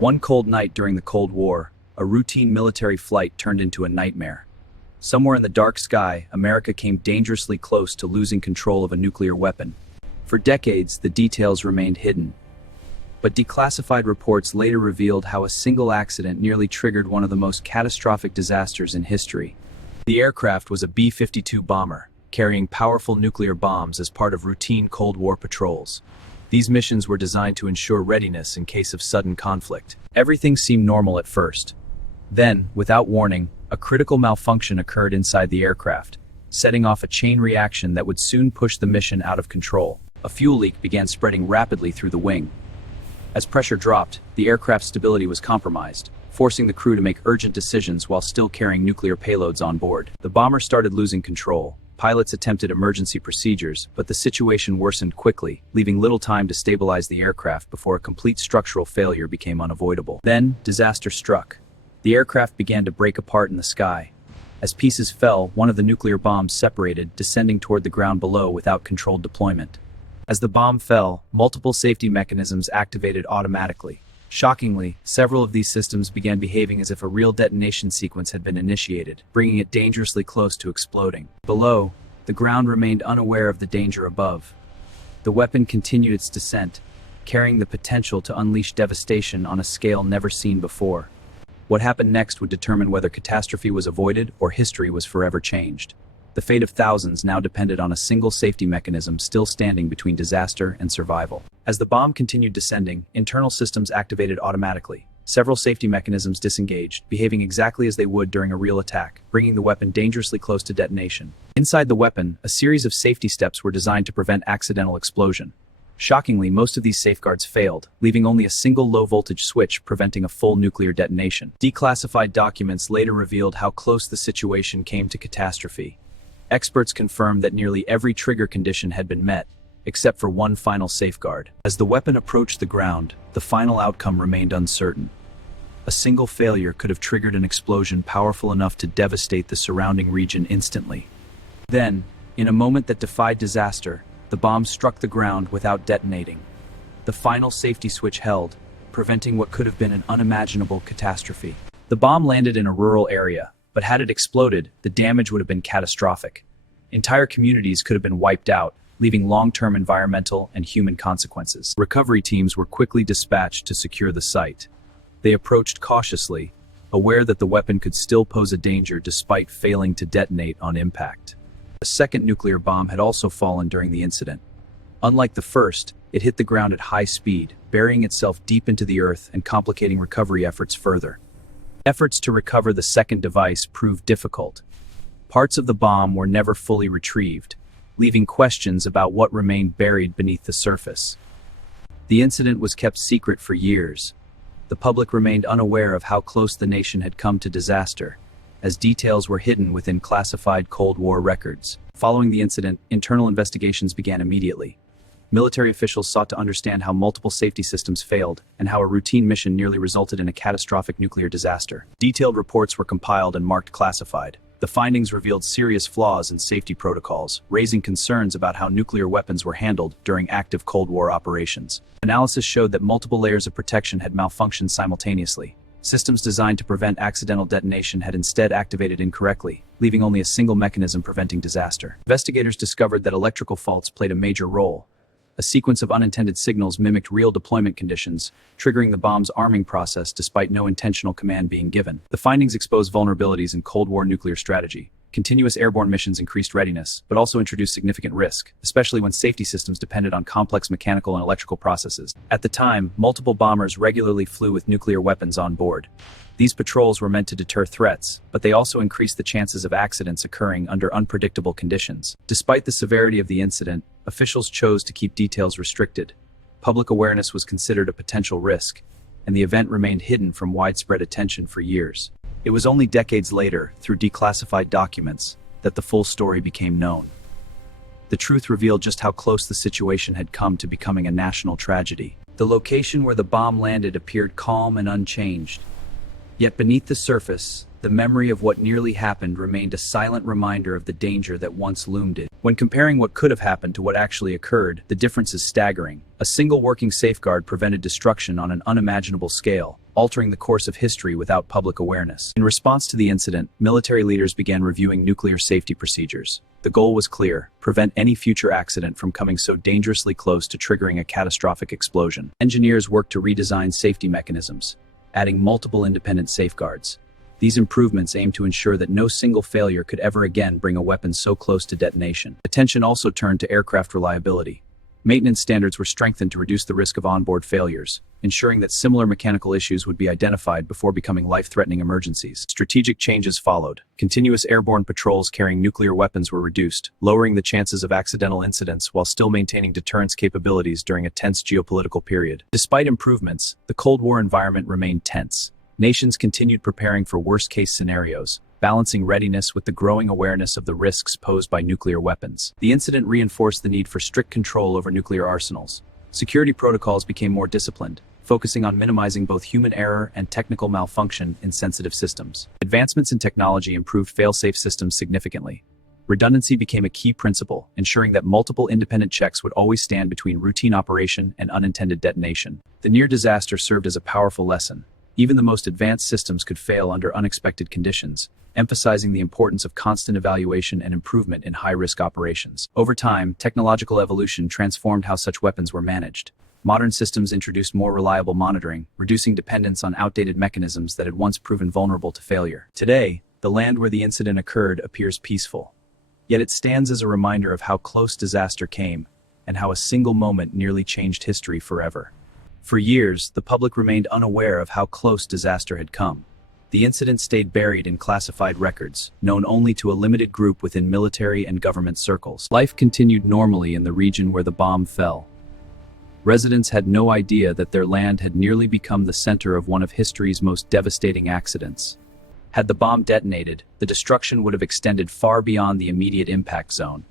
One cold night during the Cold War, a routine military flight turned into a nightmare. Somewhere in the dark sky, America came dangerously close to losing control of a nuclear weapon. For decades, the details remained hidden. But declassified reports later revealed how a single accident nearly triggered one of the most catastrophic disasters in history. The aircraft was a B-52 bomber, carrying powerful nuclear bombs as part of routine Cold War patrols. These missions were designed to ensure readiness in case of sudden conflict. Everything seemed normal at first. Then, without warning, a critical malfunction occurred inside the aircraft, setting off a chain reaction that would soon push the mission out of control. A fuel leak began spreading rapidly through the wing. As pressure dropped, the aircraft's stability was compromised, forcing the crew to make urgent decisions while still carrying nuclear payloads on board. The bomber started losing control. Pilots attempted emergency procedures, but the situation worsened quickly, leaving little time to stabilize the aircraft before a complete structural failure became unavoidable. Then, disaster struck. The aircraft began to break apart in the sky. As pieces fell, one of the nuclear bombs separated, descending toward the ground below without controlled deployment. As the bomb fell, multiple safety mechanisms activated automatically. Shockingly, several of these systems began behaving as if a real detonation sequence had been initiated, bringing it dangerously close to exploding. Below, the ground remained unaware of the danger above. The weapon continued its descent, carrying the potential to unleash devastation on a scale never seen before. What happened next would determine whether catastrophe was avoided or history was forever changed. The fate of thousands now depended on a single safety mechanism still standing between disaster and survival. As the bomb continued descending, internal systems activated automatically. Several safety mechanisms disengaged, behaving exactly as they would during a real attack, bringing the weapon dangerously close to detonation. Inside the weapon, a series of safety steps were designed to prevent accidental explosion. Shockingly, most of these safeguards failed, leaving only a single low-voltage switch preventing a full nuclear detonation. Declassified documents later revealed how close the situation came to catastrophe. Experts confirmed that nearly every trigger condition had been met, except for one final safeguard. As the weapon approached the ground, the final outcome remained uncertain. A single failure could have triggered an explosion powerful enough to devastate the surrounding region instantly. Then, in a moment that defied disaster, the bomb struck the ground without detonating. The final safety switch held, preventing what could have been an unimaginable catastrophe. The bomb landed in a rural area, but had it exploded, the damage would have been catastrophic. Entire communities could have been wiped out, leaving long-term environmental and human consequences. Recovery teams were quickly dispatched to secure the site. They approached cautiously, aware that the weapon could still pose a danger despite failing to detonate on impact. A second nuclear bomb had also fallen during the incident. Unlike the first, it hit the ground at high speed, burying itself deep into the earth and complicating recovery efforts further. Efforts to recover the second device proved difficult. Parts of the bomb were never fully retrieved, leaving questions about what remained buried beneath the surface. The incident was kept secret for years. The public remained unaware of how close the nation had come to disaster, as details were hidden within classified Cold War records. Following the incident, internal investigations began immediately. Military officials sought to understand how multiple safety systems failed and how a routine mission nearly resulted in a catastrophic nuclear disaster. Detailed reports were compiled and marked classified. The findings revealed serious flaws in safety protocols, raising concerns about how nuclear weapons were handled during active Cold War operations. Analysis showed that multiple layers of protection had malfunctioned simultaneously. Systems designed to prevent accidental detonation had instead activated incorrectly, leaving only a single mechanism preventing disaster. Investigators discovered that electrical faults played a major role. A sequence of unintended signals mimicked real deployment conditions, triggering the bomb's arming process despite no intentional command being given. The findings exposed vulnerabilities in Cold War nuclear strategy. Continuous airborne missions increased readiness, but also introduced significant risk, especially when safety systems depended on complex mechanical and electrical processes. At the time, multiple bombers regularly flew with nuclear weapons on board. These patrols were meant to deter threats, but they also increased the chances of accidents occurring under unpredictable conditions. Despite the severity of the incident, officials chose to keep details restricted. Public awareness was considered a potential risk, and the event remained hidden from widespread attention for years. It was only decades later, through declassified documents, that the full story became known. The truth revealed just how close the situation had come to becoming a national tragedy. The location where the bomb landed appeared calm and unchanged. Yet beneath the surface, the memory of what nearly happened remained a silent reminder of the danger that once loomed it. When comparing what could have happened to what actually occurred, the difference is staggering. A single working safeguard prevented destruction on an unimaginable scale, altering the course of history without public awareness. In response to the incident, military leaders began reviewing nuclear safety procedures. The goal was clear: prevent any future accident from coming so dangerously close to triggering a catastrophic explosion. Engineers worked to redesign safety mechanisms, adding multiple independent safeguards. These improvements aimed to ensure that no single failure could ever again bring a weapon so close to detonation. Attention also turned to aircraft reliability. Maintenance standards were strengthened to reduce the risk of onboard failures, ensuring that similar mechanical issues would be identified before becoming life-threatening emergencies. Strategic changes followed. Continuous airborne patrols carrying nuclear weapons were reduced, lowering the chances of accidental incidents while still maintaining deterrence capabilities during a tense geopolitical period. Despite improvements, the Cold War environment remained tense. Nations continued preparing for worst-case scenarios, balancing readiness with the growing awareness of the risks posed by nuclear weapons. The incident reinforced the need for strict control over nuclear arsenals. Security protocols became more disciplined, focusing on minimizing both human error and technical malfunction in sensitive systems. Advancements in technology improved fail-safe systems significantly. Redundancy became a key principle, ensuring that multiple independent checks would always stand between routine operation and unintended detonation. The near disaster served as a powerful lesson. Even the most advanced systems could fail under unexpected conditions, emphasizing the importance of constant evaluation and improvement in high-risk operations. Over time, technological evolution transformed how such weapons were managed. Modern systems introduced more reliable monitoring, reducing dependence on outdated mechanisms that had once proven vulnerable to failure. Today, the land where the incident occurred appears peaceful. Yet it stands as a reminder of how close disaster came, and how a single moment nearly changed history forever. For years, the public remained unaware of how close disaster had come. The incident stayed buried in classified records, known only to a limited group within military and government circles. Life continued normally in the region where the bomb fell. Residents had no idea that their land had nearly become the center of one of history's most devastating accidents. Had the bomb detonated, the destruction would have extended far beyond the immediate impact zone.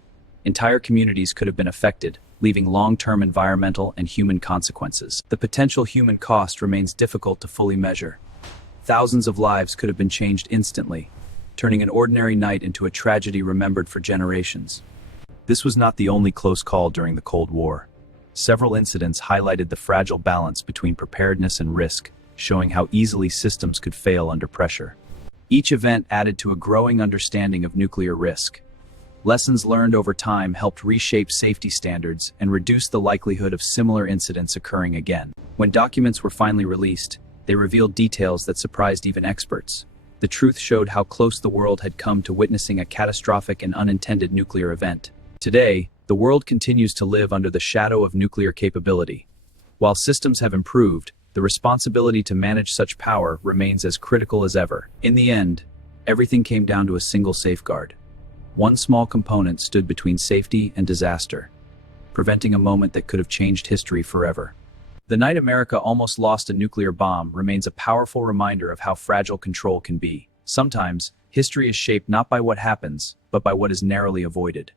Entire communities could have been affected, leaving long-term environmental and human consequences. The potential human cost remains difficult to fully measure. Thousands of lives could have been changed instantly, turning an ordinary night into a tragedy remembered for generations. This was not the only close call during the Cold War. Several incidents highlighted the fragile balance between preparedness and risk, showing how easily systems could fail under pressure. Each event added to a growing understanding of nuclear risk. Lessons learned over time helped reshape safety standards and reduce the likelihood of similar incidents occurring again. When documents were finally released, they revealed details that surprised even experts. The truth showed how close the world had come to witnessing a catastrophic and unintended nuclear event. Today, the world continues to live under the shadow of nuclear capability. While systems have improved, the responsibility to manage such power remains as critical as ever. In the end, everything came down to a single safeguard. One small component stood between safety and disaster, preventing a moment that could have changed history forever. The night America almost lost a nuclear bomb remains a powerful reminder of how fragile control can be. Sometimes, history is shaped not by what happens, but by what is narrowly avoided.